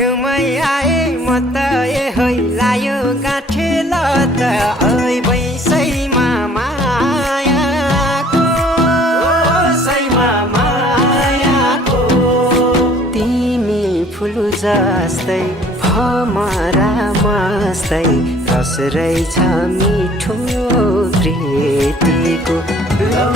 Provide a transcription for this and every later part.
छेउमै आए म त ए होइ लायो गाँठे ल त ऐ बैसैमा मायाको सैमा मायाको तिमी फुल जस्तै भमरा मस्तै रस रहेछ मिठो प्रीतिको लौ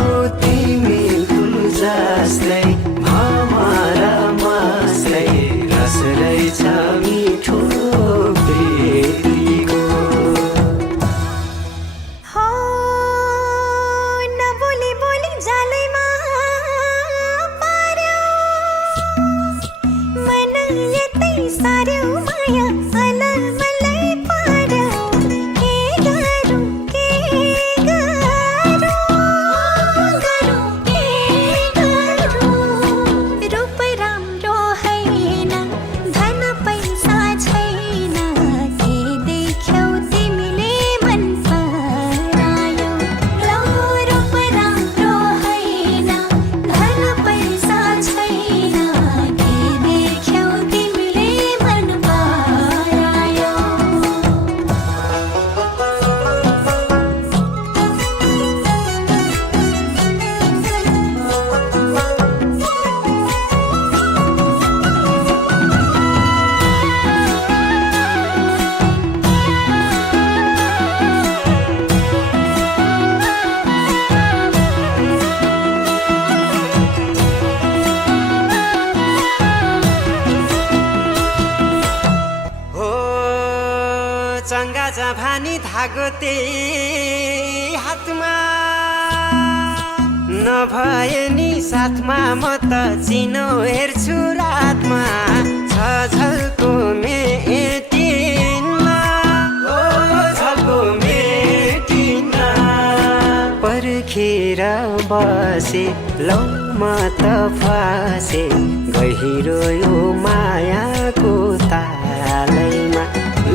तिमी फुल जस्तै भमरा मस्तै रस रहेछ मिठो प्रीतिको हो नबोली बोली जालैमा पार्यो मन यतै सार्यो माया अलमलै पार्यो के गरौँ के गरौँ रूप राम्रो हैन धन पैसा छैन के देख्यौ तिमीले मन परायो लौ रूप राम्रो हैन धन पैसा छैन के देख्यौ तिमीले मन परायो हो चङ्गा जभानी धागो त्यही हातमा नभए नि साथमा म त चिनो हेर्छु रातमा छ झल्को मेटिनमा ओ झल्को मेटिनमा पर्खेर बसे लौ म त फसे गहिरो यो मायाको तालैमा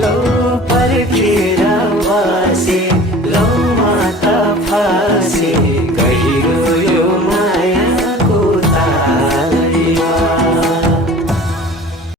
लौ पर्खेर बसे लौ म त फसे